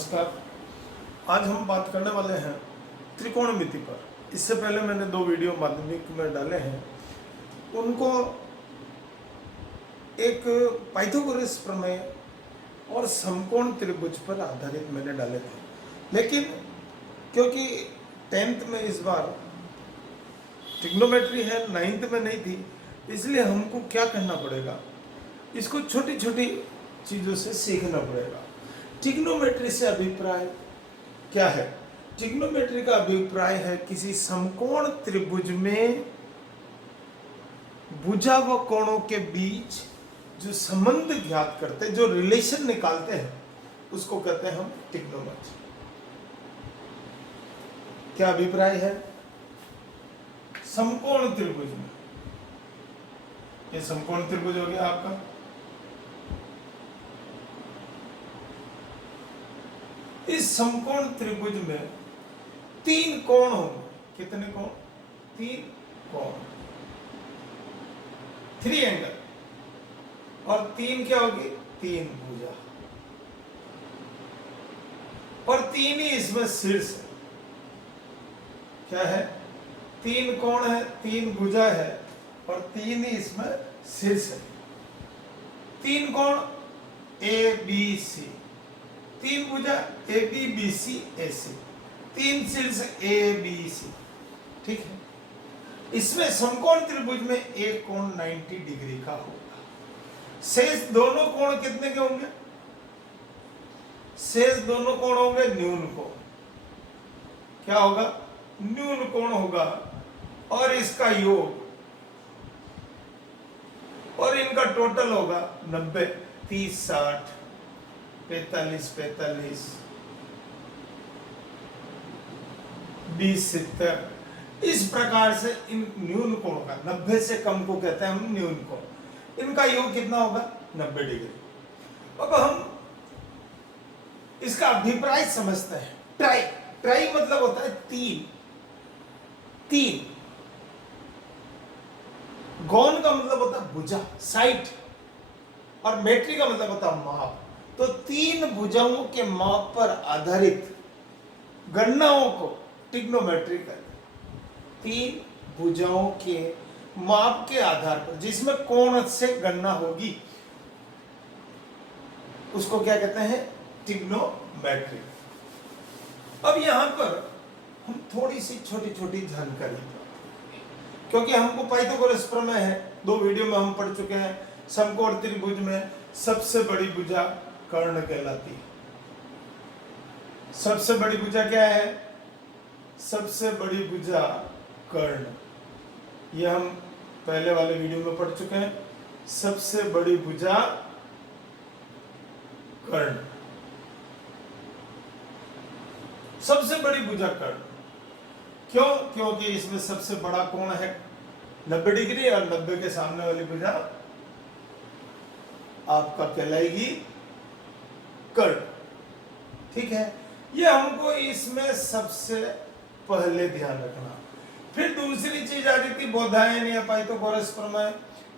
नमस्कार। आज हम बात करने वाले हैं त्रिकोणमिति पर। इससे पहले मैंने 2 वीडियो माध्यमिक में डाले हैं, उनको एक पाइथागोरस प्रमेय और समकोण त्रिभुज पर आधारित मैंने डाले थे। लेकिन क्योंकि 10th में इस बार ट्रिग्नोमेट्री है, 9th में नहीं थी, इसलिए हमको क्या करना पड़ेगा, इसको छोटी छोटी चीज़ों से सीखना पड़ेगा। ट्रिग्नोमेट्री से अभिप्राय क्या है? ट्रिग्नोमेट्री का अभिप्राय है किसी समकोण त्रिभुज में भुजा व कोणों के बीच जो संबंध ज्ञात करते हैं, जो रिलेशन निकालते हैं, उसको कहते हैं हम ट्रिग्नोमेट्री। क्या अभिप्राय है? समकोण त्रिभुज में, ये समकोण त्रिभुज हो गया आपका, इस समकोण त्रिभुज में 3 कोण होंगे। कितने कोण? 3 कोण, 3 एंगल, और 3 क्या होगी? 3 भुजा, और 3 ही इसमें शीर्ष है। क्या है? 3 कोण है, 3 भुजा है, और 3 ही इसमें शीर्ष है। 3 कोण ए बी सी, 3 भुजा ए बी बी सी ए सी, 3 शीर्ष ए बी सी। ठीक है। इसमें समकोण त्रिभुज में एक कोण 90 डिग्री का होगा। शेष दोनों कोण कितने के होंगे? शेष दोनों कोण होंगे न्यून कोण। क्या होगा? न्यून कोण होगा, और इसका योग और इनका टोटल होगा 90, 30, 60, 45, 45, 20, 70। इस प्रकार से इन न्यून कोण का, 90 से कम को कहते हैं हम न्यून कोण। इनका योग कितना होगा? 90 डिग्री। अब हम इसका अभिप्राय समझते हैं। ट्राई, ट्राई मतलब होता है 3। गौण का मतलब होता है भुजा, साइड, और मेट्री का मतलब होता है माप। तो 3 भुजाओं के माप पर आधारित गणनाओं को ट्रिग्नोमेट्री कहते हैं। 3 भुजाओं के माप के आधार पर जिसमें कोण से गणना होगी, उसको क्या कहते हैं? ट्रिग्नोमेट्री। अब यहां पर हम थोड़ी सी छोटी छोटी जानकारी, क्योंकि हमको पाइथागोरस प्रमेय है, 2 वीडियो में हम पढ़ चुके हैं। समकोण त्रिभुज में सबसे बड़ी भुजा कर्ण कहलाती है। सबसे बड़ी भुजा क्या है? सबसे बड़ी भुजा कर्ण। यह हम पहले वाले वीडियो में पढ़ चुके हैं। सबसे बड़ी भुजा कर्ण, सबसे बड़ी भुजा कर्ण। क्यों? क्योंकि इसमें सबसे बड़ा कोण है 90 डिग्री, और 90 के सामने वाली भुजा आपका कहलाएगी कर्ण। ठीक है। ये हमको इसमें सबसे पहले ध्यान रखना। फिर दूसरी चीज आ रही थी बोधायन या पाइथागोरस प्रमेय।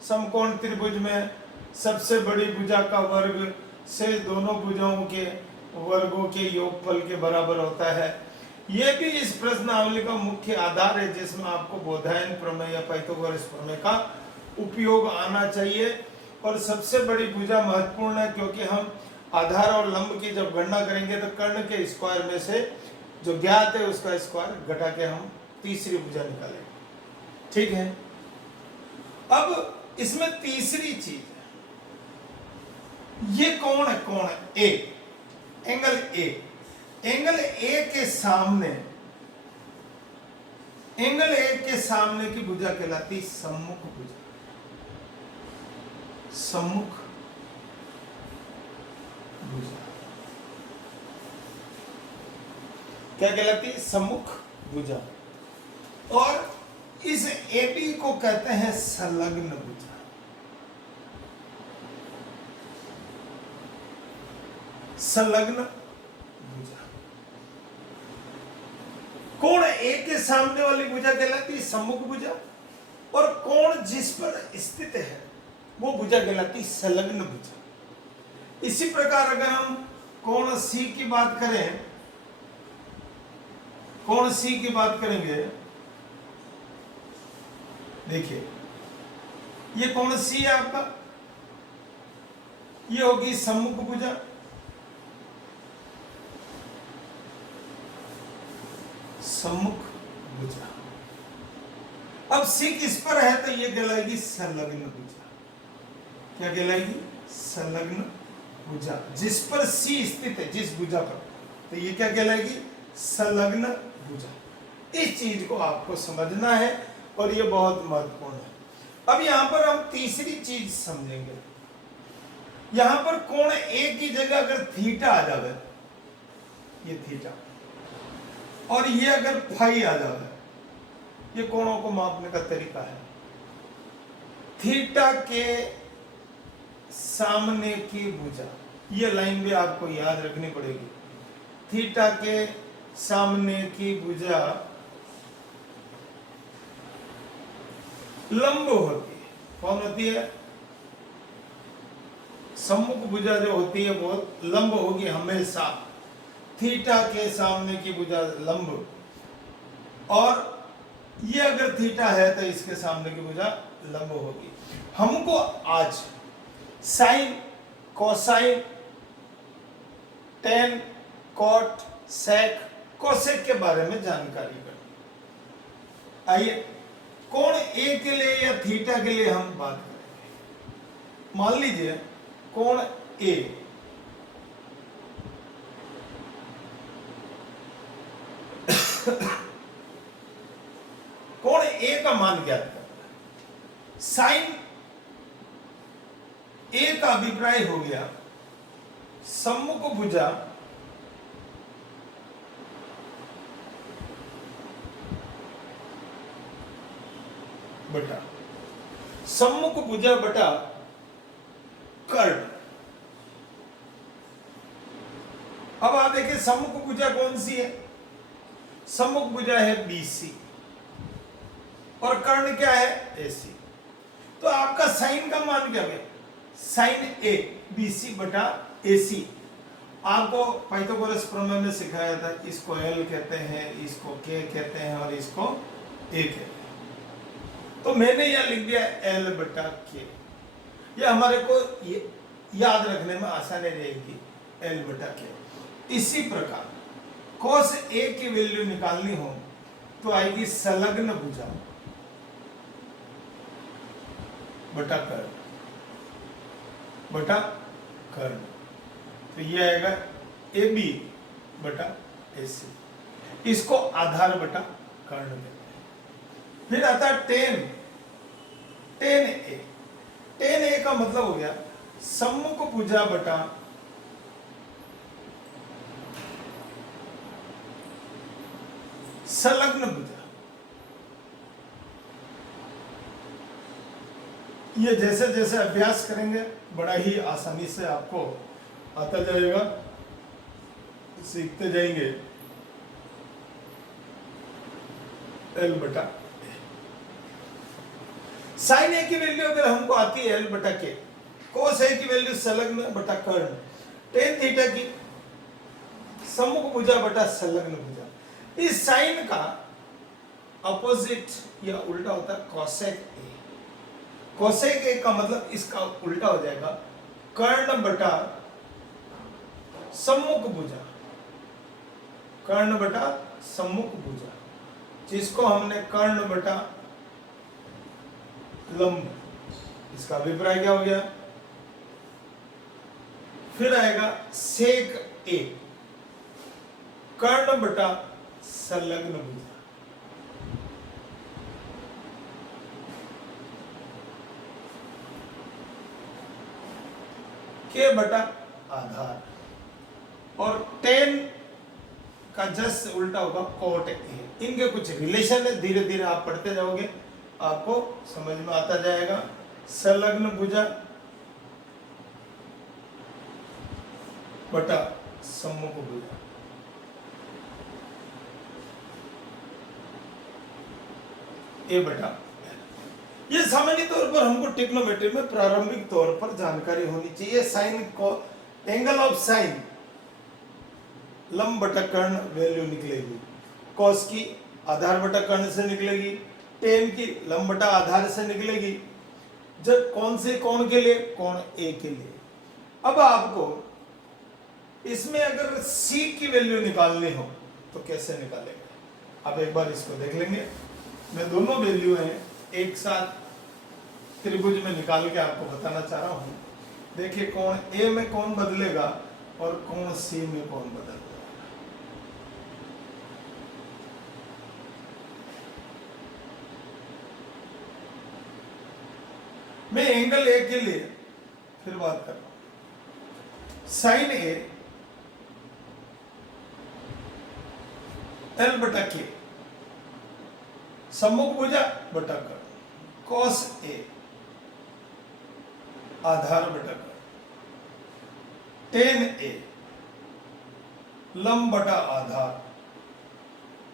समकोण त्रिभुज में सबसे बड़ी भुजा का वर्ग से दोनों भुजाओं के वर्गों के योगफल के बराबर होता है। यह भी इस प्रश्नावली का मुख्य आधार है, जिसमें आपको बोधायन प्रमेय या पाइथागोरस प्रमेय का उपयोग आना चाहिए। और सबसे बड़ी भुजा महत्वपूर्ण है, क्योंकि हम आधार और लंब की जब गणना करेंगे तो कर्ण के स्क्वायर में से जो ज्ञात है उसका स्क्वायर घटा के हम तीसरी भुजा निकालेंगे। ठीक है। अब इसमें तीसरी चीज है, ये कौन है? कौन है? ए, एंगल ए। एंगल ए के सामने, एंगल ए के सामने की भुजा कहलाती सम्मुख भुजा। सम्मुख भुजा क्या कहलाती? सम्मुख भुजा। और इस एबी को कहते हैं संलग्न भुजा। संलग्न भुजा। कोण ए के सामने वाली भुजा कहलाती सम्मुख भुजा, और कोण जिस पर स्थित है वो भुजा कहलाती संलग्न भुजा। इसी प्रकार अगर हम कोण सी की बात करें, कोण सी की बात करेंगे, देखिए ये कोण सी है आपका, ये होगी सम्मुख भुजा, सम्मुख भुजा। अब सी किस पर है तो ये कहलाएगी संलग्न भुजा। क्या कहलाएगी? संलग्न भुजा। जिस पर सी स्थित है, जिस भुजा पर, तो ये क्या कहलाएगी? संलग्न भुजा। इस चीज को आपको समझना है और ये बहुत महत्वपूर्ण है। अब यहां पर हम तीसरी चीज समझेंगे। यहां पर कोण ए की जगह अगर थीटा आ जावे, ये थीटा, और ये अगर फाई आ जावे, ये कोणों को मापने का तरीका है। थीटा के सामने की भुजा, ये लाइन भी आपको याद रखनी पड़ेगी। थीटा के सामने की भुजा लंब होती है। कौन होती है? सम्मुख भुजा जो होती है वो लंब होगी हमेशा। थीटा के सामने की भुजा लंब, और ये अगर थीटा है तो इसके सामने की भुजा लंब होगी। हमको आज साइन, कोसाइन, टेन, कॉट, सेक, कोसेक के बारे में जानकारी करनी। आइए कोण ए के लिए या थीटा के लिए हम बात करेंगे। मान लीजिए कोण ए, कोण ए का मान ज्ञात करना है। साइन ए का अभिप्राय हो गया सम्मुख भुजा बटा, सम्मुख भुजा बटा कर्ण। अब आप देखिए सम्मुख भुजा कौन सी है? सम्मुख भुजा है BC और कर्ण क्या है? AC। तो आपका साइन का मान क्या है? साइन A BC बटा AC। आपको पाइथागोरस प्रमेय में सिखाया था, इसको L कहते हैं, इसको K कहते हैं और इसको A कहते हैं। तो मैंने यह लिख दिया L बटा K। यह हमारे को ये याद रखने में आसानी रहेगी, L बटा K। इसी प्रकार cos A की वैल्यू निकालनी हो तो आएगी संलग्न भुजा बटा कर्ण, बटा कर्ण। तो ये आएगा AB बटा AC। इसको आधार बटा कर्ण कहते हैं। फिर आता है टेन, टेन ए। टेन ए का मतलब हो गया सम्मुख भुजा बटा संलग्न भुजा। ये जैसे जैसे अभ्यास करेंगे बड़ा ही आसानी से आपको आता जाएगा, सीखते जाएंगे। L बटा साइन ए की वैल्यू अगर हमको आती है L बटा K, कोस ए की वैल्यू संलग्न बटा कर्ण, टेन थीटा की सम्मुख भुजा बटा संलग्न भुजा। इस साइन का अपोजिट या उल्टा होता है कोसेक ए। कोसेक ए का मतलब इसका उल्टा हो जाएगा कर्ण बटा सम्मुख भुजा, कर्ण बटा सम्मुख भुजा, जिसको हमने कर्ण बटा लंब, इसका अभिप्राय क्या हो गया? फिर आएगा सेक ए, कर्ण बटा संलग्न भुजा। के बटा आधार, और टेन का जस्ट उल्टा होगा कोट ए। इनके कुछ रिलेशन है, धीरे धीरे आप पढ़ते जाओगे आपको समझ में आता जाएगा। संलग्न भुजा बटा सम्मुख भुजा, ए बटा। ये सामान्य तौर पर हमको टेक्नोमेट्री में प्रारंभिक तौर पर जानकारी होनी चाहिए। साइन को, एंगल ऑफ साइन लंब बटा कर्ण वैल्यू निकलेगी, कॉस की आधार बटा कर्ण से निकलेगी, टेन की लंब बटा आधार से निकलेगी। जब कौन से कोण के लिए? कोण ए के लिए। अब आपको इसमें अगर सी की वैल्यू निकालनी हो तो कैसे निकालेंगे? अब एक बार इसको देख लेंगे। मैं दोनों वैल्यू हैं एक साथ त्रिभुज में निकाल के आपको बताना चाह रहा हूं। देखिए कोण ए में कौन बदलेगा और कोण सी में कौन बदलेगा। मैं एंगल ए के लिए फिर बात कर रहा हूं। साइन ए एल बटा के, सम्मुख भुजा बटा कर, कॉस ए आधार बटा कर, टेन ए लंब बटा आधार,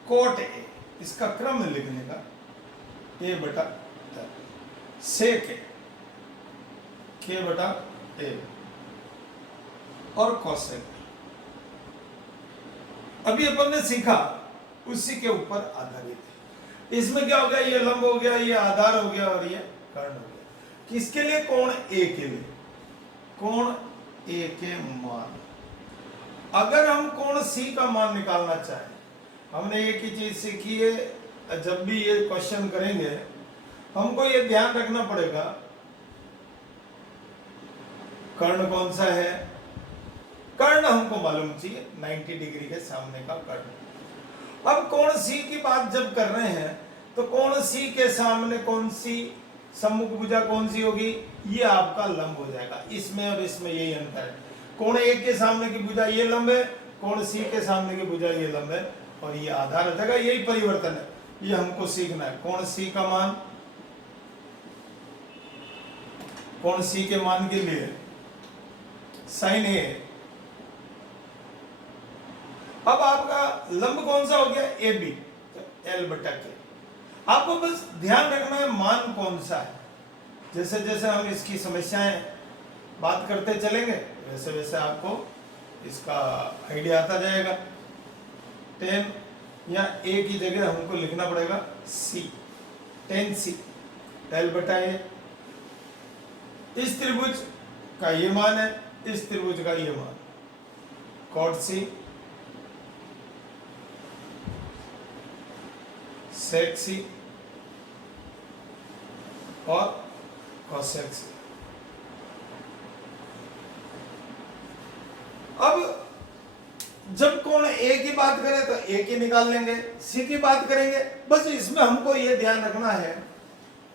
कोट ए, इसका क्रम लिखने का ए बटा सेक ए, के बटा ए और कोसेक। अभी अपन ने सीखा उसी के ऊपर आधारित है। इसमें क्या हो गया? ये लंब हो गया, ये आधार हो गया और ये कर्ण हो गया। किसके लिए? कोण ए के लिए। कोण ए के मान, अगर हम कोण सी का मान निकालना चाहें, हमने एक ही चीज सीखी है, जब भी ये क्वेश्चन करेंगे हमको ये ध्यान रखना पड़ेगा कर्ण कौन सा है। कर्ण हमको मालूम चाहिए 90 डिग्री के सामने का कर्ण। अब कोण सी की बात जब कर रहे हैं तो कोण सी के सामने कौन सी सम्मुख भुजा कौन सी होगी? ये आपका लंब हो जाएगा। इसमें और इसमें यही अंतर है। कोण ए के सामने की भुजा ये लंब है, कोण सी के सामने की भुजा ये लंब है और ये आधार हो जाएगा। यही परिवर्तन है, ये हमको सीखना है। कोण सी का मान, कोण सी के मान के लिए साइन ए। अब आपका लंब कौन सा हो गया? ए बी, तो एल बटा के। आपको बस ध्यान रखना है मान कौन सा है। जैसे जैसे हम इसकी समस्याएं बात करते चलेंगे वैसे वैसे आपको इसका आइडिया आता जाएगा। 10 या ए की जगह हमको लिखना पड़ेगा सी, 10 सी एल बटा ए। इस त्रिभुज का ये मान है, इस त्रिभुज का ये मान, कॉट सी सेक सी और कोसेक सी। अब जब कोण ए की बात करें तो ए की निकाल लेंगे, सी की बात करेंगे। बस इसमें हमको ये ध्यान रखना है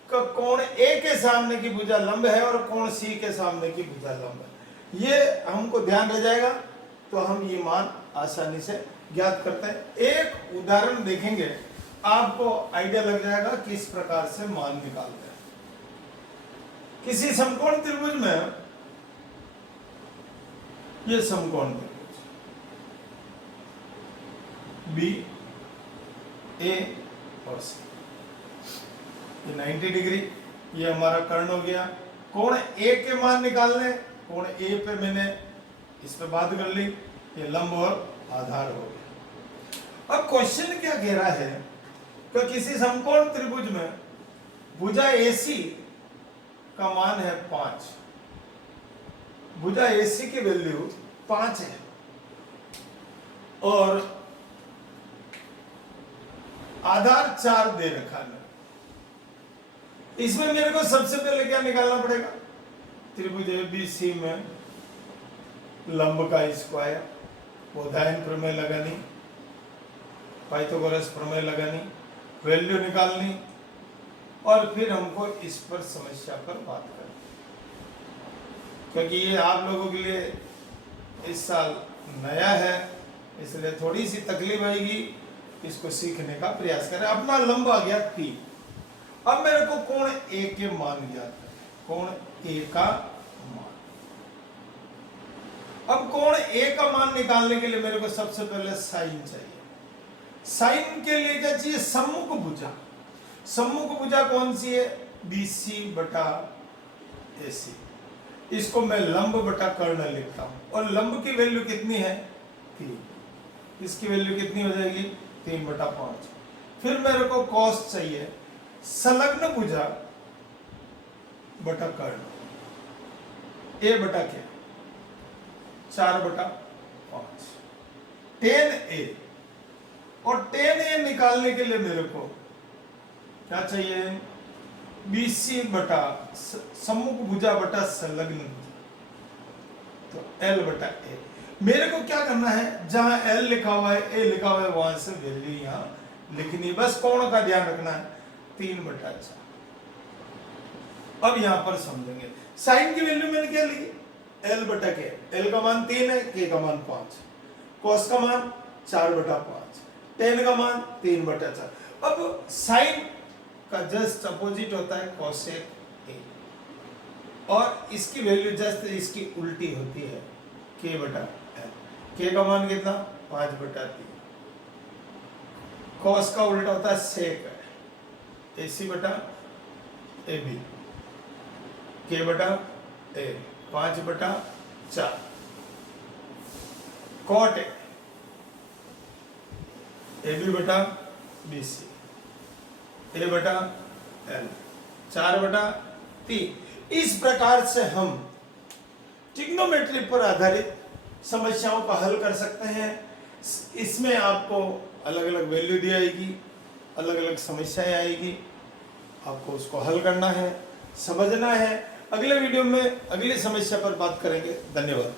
कि कोण ए के सामने की भुजा लंब है और कोण सी के सामने की भुजा लंब है। ये हमको ध्यान रह जाएगा तो हम ये मान आसानी से ज्ञात करते हैं। एक उदाहरण देखेंगे, आपको आइडिया लग जाएगा किस प्रकार से मान निकालते हैं। किसी समकोण त्रिभुज में, ये समकोण त्रिभुज बी ए और सी, ये 90 डिग्री, ये हमारा कर्ण हो गया। कोण ए के मान निकालने, कोण ए पे मैंने इस पे बात कर ली, ये लंब और आधार हो गया। अब क्वेश्चन क्या कह रहा है कि किसी समकोण त्रिभुज में भुजा AC का मान है 5, भुजा AC की वैल्यू 5 है और आधार 4 दे रखा है। इसमें मेरे को सबसे पहले क्या निकालना पड़ेगा? त्रिभुज ABC में लंब का स्क्वायर, बोधायन प्रमेय लगानी, पाइथागोरस प्रमेय लगानी, वैल्यू निकालनी और फिर हमको इस पर समस्या पर बात करनी, क्योंकि ये आप लोगों के लिए इस साल नया है, इसलिए थोड़ी सी तकलीफ आएगी। इसको सीखने का प्रयास करें। अपना लंब आ गया 3। अब मेरे को कोण ए के मान ज्ञात है, कोण ए का मान। अब कोण ए का मान निकालने के लिए मेरे को सबसे पहले साइन चाहिए। साइन के लिए क्या चाहिए? सम्मुख भुजा। सम्मुख भुजा कौन सी है? BC बटा AC। इसको मैं लंब बटा कर्ण लिखता हूं और लंब की वैल्यू कितनी है? 3। इसकी वैल्यू कितनी हो जाएगी 3/5। फिर मेरे को कॉस चाहिए संलग्न भुजा बटा कर्ण, ए बटा क्या 4/5 tan a। और tan a निकालने के लिए मेरे को क्या चाहिए BC बटा सम्मुख भुजा बटा संलग्न भुजा, तो L बटा A। मेरे को क्या करना है जहां L लिखा हुआ है A लिखा हुआ है वहां से वैल्यू यहां लिखनी, बस कोण का ध्यान रखना है 3/4। अब यहां पर समझेंगे साइन की वैल्यू मैंने क्या लिखी L बटा K, L का मान 3 है, K का मान 5, cos का मान 4/5, tan का मान 3/4। अब साइन का जस्ट अपोजिट होता है cosec A, और इसकी वैल्यू जस्ट इसकी उल्टी होती है K/L। K का मान कितना 5/3, cos का उल्टा होता है sec AC/AB, K/A 5/4, cot AB/BC A/L 4/3। इस प्रकार से हम ट्रिग्नोमेट्री पर आधारित समस्याओं का हल कर सकते हैं। इसमें आपको अलग अलग वैल्यू दी आएगी, अलग अलग समस्याएं आएगी, आपको उसको हल करना है, समझना है। अगले वीडियो में अगली समस्या पर बात करेंगे। धन्यवाद।